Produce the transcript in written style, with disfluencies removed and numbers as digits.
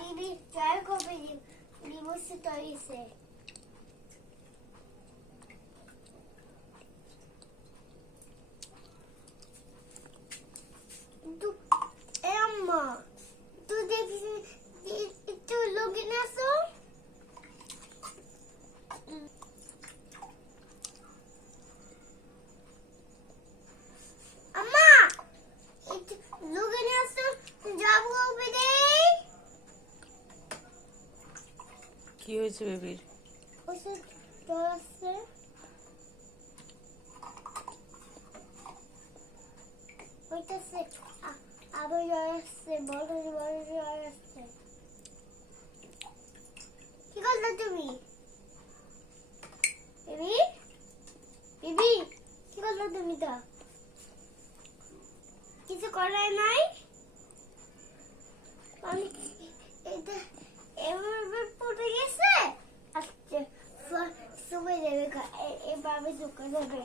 Bibi, try ko Bibi si Torise. Tu, Emma, tu devi tu login aso? Amma, itu login aso job করবে রে। কি হয়েছে বেবির? ওষুধ জ্বর আসছে। হইতেছে আবার জ্বর আসছে, বড় বড় জ্বর আসছে। কি করলে তুমি বেবি? বেবি কি করলে তুমি? তো কিছু করাই নাই। আমি এটা এভাবে পড়ে গেছে। আচ্ছা সময় যাবে, এভাবে শুকানো যাবে।